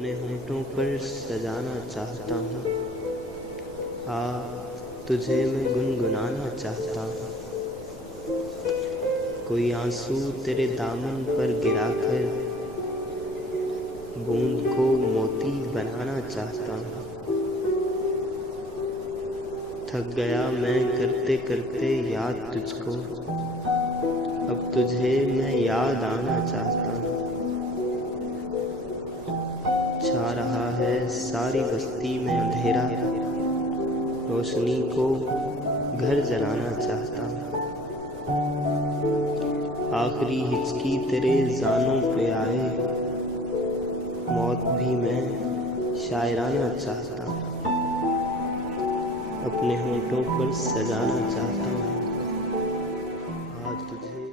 अपने होंठों पर सजाना चाहता हूँ। आ तुझे मैं गुनगुनाना चाहता हूँ। कोई आंसू तेरे दामन पर गिराकर बूंद को मोती बनाना चाहता हूँ। थक गया मैं करते करते याद तुझको, अब तुझे मैं याद आना चाहता हूँ। छा रहा है सारी बस्ती में अंधेरा, रोशनी को घर जलाना चाहता हूँ। आखिरी हिचकी तेरे ज़ानों पे आए, मौत भी मैं शायराना चाहता हूँ। अपने होंठों पर सजाना चाहता हूँ। आज तुझे